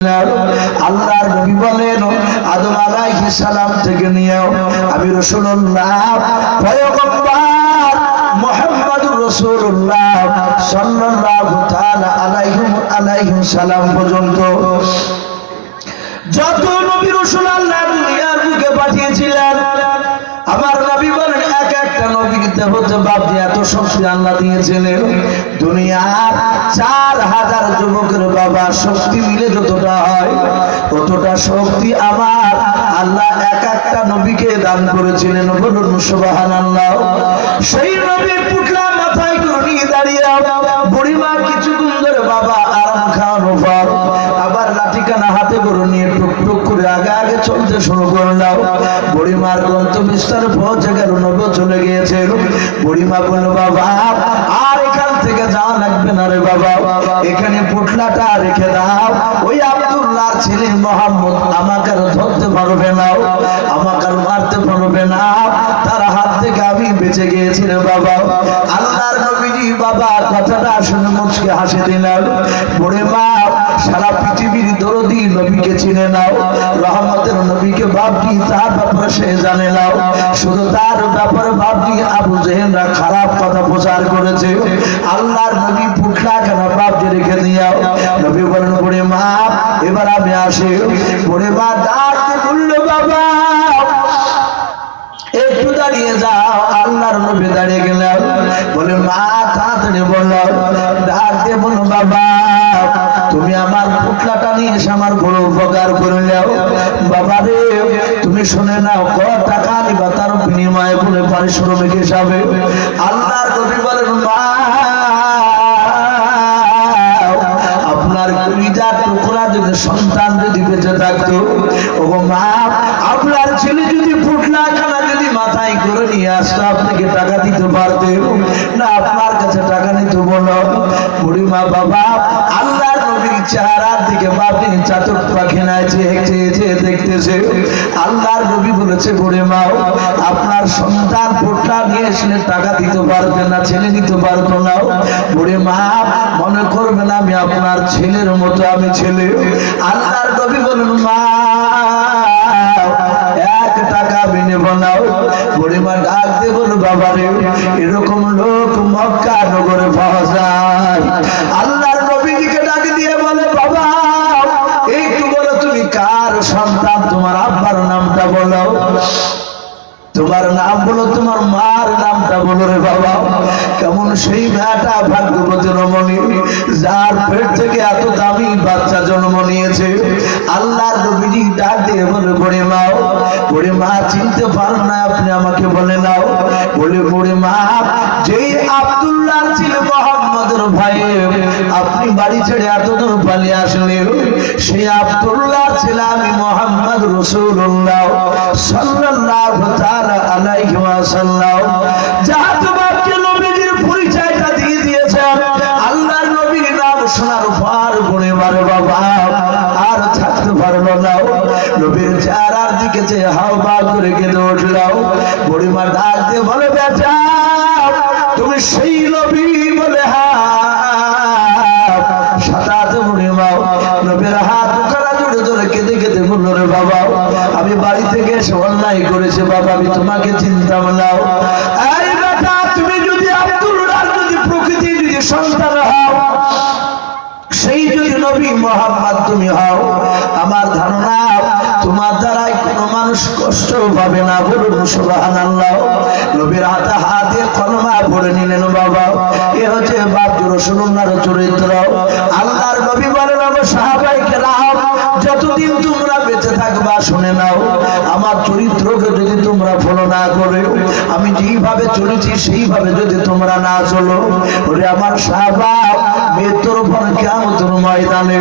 আল্লাহর নবী বলেন, আদম আলাইহিস সালাম থেকে নিয়েও আমি রাসূলুল্লাহ, পয়গম্বর মুহাম্মদুর রাসূলুল্লাহ সাল্লাল্লাহু তাআলা আলাইহি সালাম পর্যন্ত যত এত শক্তি চার হাজার যুবকের বাবা শক্তি মিলে যতটা হয়, ততটা শক্তি আমার। আল্লাহ এক একটা নবীকে দান করেছিলেন আল্লাহ সেই নবীর পুটলা মাথায় করে নিয়ে দাঁড়িয়ে বুড়িমা কিছুক্ষণ ধরে বাবা আরাম খাওয়ানো পর আবার লাঠিকানা হাতে করে নিয়ে টুক টুক করে আগে আগে চলতে শুরু করলাম বুড়িমার গন্তব্যস্থানে পৌঁছে গেল নব চলে গিয়েছে বুড়িমা বলল, বাবা, আর এখান থেকে যাওয়া লাগবে না রে বাবা। এখানে পুটলাটা রেখে দাও। ওই আব্দুল্লাহ ছেলে মোহাম্মদ আমাকে ধরতে পারবে না। আমাকে মারতে পারবে না। তার হাত থেকে আমি বেঁচে গিয়েছি রে বাবা। আল্লাহর নবীজি বাবা, কথাটা শুনে মুচকে হাসি দিলাম বুড়ে মা, সারা দরদি নবীকে চিনে নাও, রহমতের নবীকে বাপটি তার ব্যাপারে সে জানে নাও। শুধু তার ব্যাপারে বাপটি আবু জেহেনরা খারাপ কথা প্রচার করেছে। আল্লাহর নবী পুটলা কেন বাপটি রেখে দিয়াও? নবী বলেন, বুড়ে মা, এবার আমি আসি। বুড়ে মা, ডাক বলল বাবা। একটু দাঁড়িয়ে যাও। আল্লাহর নবী দাঁড়িয়ে গেলাম বলে, মা, তাড়াতাড়ি বলল ডাক দিয়ে বাবা। তুমি আমার পুতলাটা নিয়ে এসে আমার বড় উপকার করে যাও বাবা রে, তুমি শুনে নাও ক টাকা নিবা? তার বিনিময়ে বলে, পারিশ্রমিক হিসাবে। আল্লাহর আল্লাহর নবীর চেহারার দিকে বাপি চাতক পাখি দেখতেছে। আল্লাহর নবী বলেছে বুড়ি মাও আপনার সন্তান ফুটলা নিয়ে এসলে টাকা দিতে পারবে না, ছেলে নিতে পারব না। বুড়ি মা, মনে করবেন আমি আপনার ছেলের মতো, আমি ছেলে। আল্লাহর নবী বলেন, মা তোমার নাম বলো, তোমার মার নামটা বলো রে বাবা। কেমন সেই মেয়েটা ভাগ্যবতী রমণী, যার পেট থেকে এত দামি বাচ্চা জন্ম নিয়েছে। আল্লাহর নবীজি ডাক দিয়ে বলে বড়ে মাও বড়ে মা চিনতে পারো না আপনি আমাকে বলে নাও। বলে বড়ে মা যেই আব্দুল্লাহ ছিল মোহাম্মদের ভাই আপনি বাড়ি ছেড়ে এত দূর পালিয়ে আসলেন? সেই আব্দুল্লাহ ছিল আমি মোহাম্মদ রসুল্লাহ তাআলা আলাইহি ওয়াসাল্লাম। নবীর পরিচয়টা দিয়ে দিয়েছে আল্লাহর নবীর নাম শোনার মারে বাবা, আর থাকতে পারল না। নবীর দিকে যে হাও বা করে কেঁদে উঠলাও বুড়িমা ডাক দিয়ে বলে তুমি সেই নবী আমি বাড়ি থেকে এসে অন্যায় করেছে, বাবা, আমি তোমাকে চিন্তা নাও এই বেটা, তুমি যদি যদি প্রকৃতি, যদি সন্তান হও, সেই যদি নবী মোহাম্মদ তুমি হও, আমার ধারণা, তোমার দ্বারাই কোনো মানুষ কষ্ট পাবে না, বলুন আল্লাহ নবীর হাতে হাতে কলমা ভরে নিলেন বাবা। এ হচ্ছে বাপ রসুল্লাহর চরিত্র। আল্লাহর নবী বলেন আমার সাহাবাইকে রাম যতদিন তোমরা বেঁচে থাকবা শুনে নাও আমার যদি তোমরা ফলো না করে, আমি যেইভাবে চলেছি সেইভাবে যদি তোমরা না চলো, ওরে আমার সাহাবা মৃত্যুর পর কেমন ময়দানে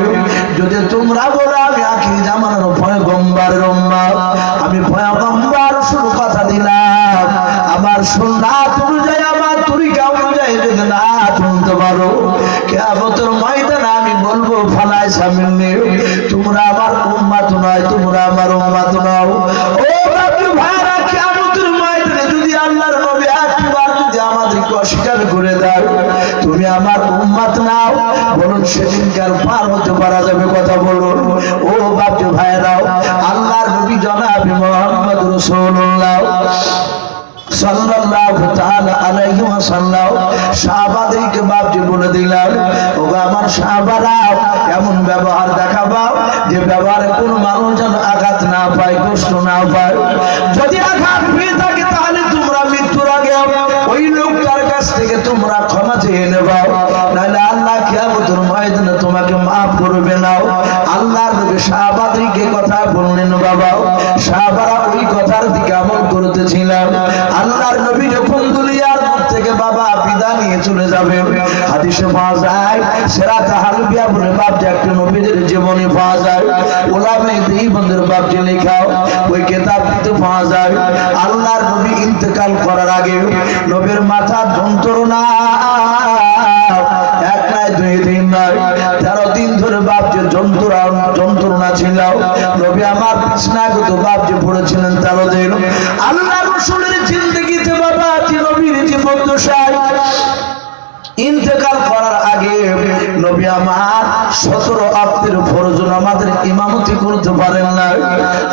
যদি তোমরা বলো, আমি আখি জামানোর ভয় গম্বার রম্বা আমি ভয় গম্বার শুরু কথা দিলাম, আমার সুন্নাত অনুযায়ী, আমার তরিকা অনুযায়ী যদি না শুনতে পারো কেমতর ময়দানে আমি বলব ফালাই সামিল পরীক্ষার পার হতে পারা যাবে, কথা বলুন। ও বাপু ভাইরাও আল্লাহর নবী জনাবি মোহাম্মদ রসুল্লাহ এমন ব্যবহার দেখাবা যে ব্যবহারে কোন মানুষ যেন আঘাত না পায়, কষ্ট না পায়। যদি আঘাত পেয়ে থাকে তাহলে তোমরা মৃত্যুর আগে ওই লোকটার কাছ থেকে তোমরা ক্ষমা চেয়ে হাদিসে পাওয়া যায়, সেরা তাহালবিয়া বলে বাপজি একটা নবীদের জীবনে পাওয়া যায়। ওলামে এই বন্ধুর বাপজি লেখাও, ওই কেতাবটিতে পাওয়া যায়। আল্লাহর নবী ইন্তেকাল করার আগে নবীর মাথা যন্ত্রণা এক নয় দুই দিন নয় তেরো দিন ধরে বাপজি যন্ত্রণা যন্ত্রণা ছিল। নবী আমার বিছনাগত বাপজি পড়েছিলেন তেরো দিন। আল্লাহ রসুলের জিন্দগিতে বাবা নবীর জীবন দশায় ইন্তেকাল নবী আমার সতেরো আত্মের ফরজন আমাদের ইমামতি করতে পারেন না।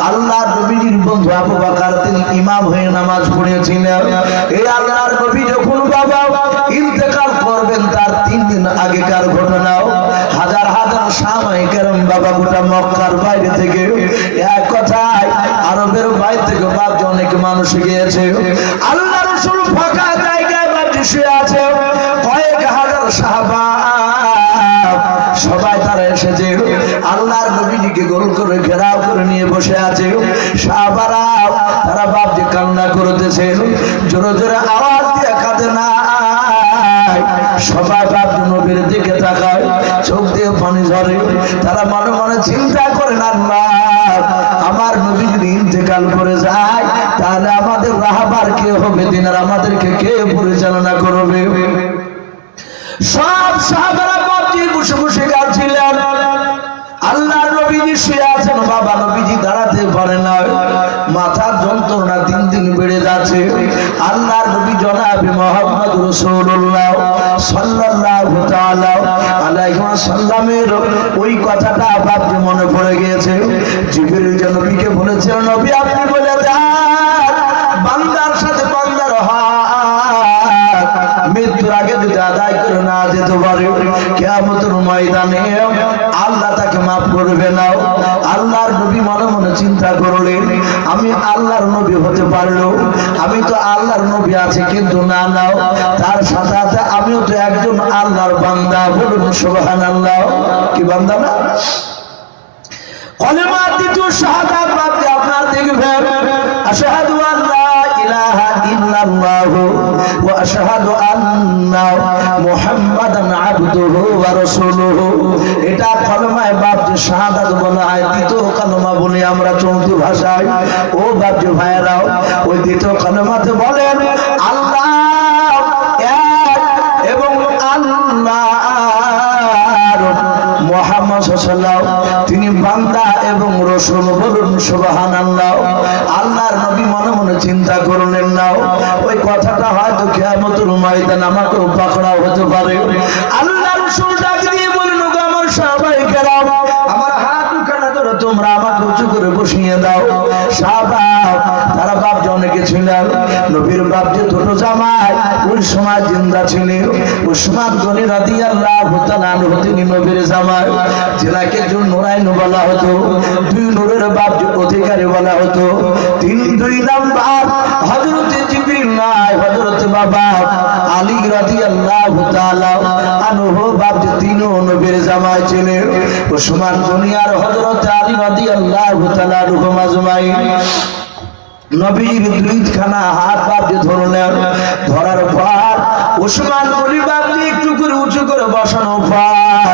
আল্লাহ নবীর বন্ধু আবু বাকার তিনি ইমাম হয়ে নামাজ পড়িয়েছিলেন এই আল্লাহর নবী যখন বাবা ইন্তেকাল করবেন, তার তিন দিন আগেকার ঘটনাও হাজার হাজার সামাই কেরম বাবা গোটা মক্কার বাইরে থেকে এক কথায় আরবের বাইরে থেকে বাপ অনেক মানুষ গিয়েছে। আল্লাহ রসুল ফাঁকা জায়গায় শুয়ে আছে। পানি ঝরে, তারা মনে মনে চিন্তা করে, না আমার নবী ইন্তেকাল করে যায়, তাহলে আমাদের রাহাবার কে হবে? দিনের আমাদেরকে কে পরিচালনা করবে? সব সাহাবারা বাপজি বসে বসে গাছিলেন আল্লাহর নবীজি শুয়ে আছেন, বাবা নবীজি দাঁড়াতে পারে না। মাথার যন্ত্রণা দিন দিন বেড়ে যাচ্ছে। আল্লাহর নবী জনাবে মোহাম্মদ রাসূলুল্লাহ সাল্লাল্লাহু তাআলা আলাইহি ওয়াসাল্লামের ওই কথাটা বাপজি মনে পড়ে গিয়েছে জিবরিল যে নবীকে বলেছেন নবী, আপনি বলে দেন বান্দার সাথে বান্দার হাত। মৃত্যুর আগে যদি আদায় করে না যেতে পারে, কেয়ামতের ময়দানে আল্লাহ তাকে মাফ করবে না। আল্লাহর নবী মনে মনে চিন্তা করলেন, আমি আল্লাহর নবী হতে পারল আমি তো আল্লাহর নবী আছে, কিন্তু না নাও তার সাথে সাথে আমিও তো একজন আল্লাহর বান্দা বলুন সুবহান আল্লাহ কি বান্দা না? কলেমা দ্বিতীয় শাহাদাত বাদে আপনার দেখবেন, আশহাদু আল্লা ইলাহা ইল্লাল্লাহু ওয়া আশহাদু আন্না মুহাম্মাদান আবদুহু ওয়া রাসূলুহু। এটা কলেমায় বাপ যে শাহাদাত বলা হয়, দ্বিতীয় কলেমা বলে আমরা চলতি ভাষায়। ও বাপ যে ভাইয়েরাও, ওই দ্বিতীয় কলেমাতে বলেন আল্লাহর নবী মনে মনে চিন্তা করলেন না। ওই কথাটা হয়তো কেয়ামতুল ময়দান আমাকেও পাকড়াও হতে পারে। আল্লাহ রসুল ডাক দিয়ে বলেন আমার সবাই কেরাম, আমার হাত উখানা ধরে, তোমরা আমাকে উঁচু করে বসিয়ে দাও। সাহাবাব তারা ছিলেন নবীর বাপ যে ছোট জামাই, ওই সময় জিন্দা ছিলেন উসমান গনি রাদি আল্লাহ ভুতানান তিনি নবীর জামাই। যেনাকে জন্য নোরাইন বলা হতো, দুই নূরের বাপ যে অধিকারী বলা হতো, তিন দুই নাম্বার হজরতে জিবরিল নাই হজরতে বাবা আলী রাদি আল্লাহ তাআলা আনহু, বাপ যে তিনও নবীর জামাই ছিলেন উসমান গনি আর হজরতে আলী রাদি আল্লাহ তাআলা রুহ নবীর দুইখানা হাত বাপ দিয়ে ধরলেন ধরার পর উসমান গনি বাপ দিয়ে একটু করে উঁচু করে বসানো পর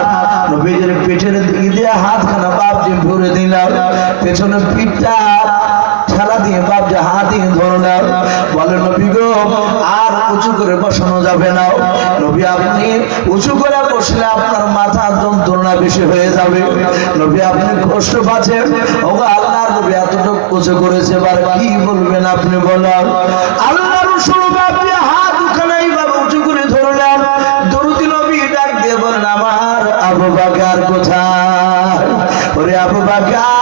নবীর পেটের দিকে দিয়ে হাতখানা দিয়ে ভরে দিলাম পেছনে পিঠটা ঠেলা দিয়ে বাপ যে হাত দিয়ে ধরলেন বলে, নবী গো, আর উঁচু করে বসানো যাবে না। নবী, আপনি উঁচু করে বসলে আপনার মাথা যন্ত্রণা বেশি হয়ে যাবে। নবী, আপনি কষ্ট পাচ্ছেন। ওগো আল্লাহর নবী, এতটুকু উঁচু করেছে, এবার কি বলবেন আপনি বলেন? আল্লাহ রসুল আপনি হাত উখানে এইভাবে উঁচু করে ধরলেন। দরুদি নবী ডাক দিয়ে বলেন আমার আবু বাকার কোথায়? ওরে আবু বাকার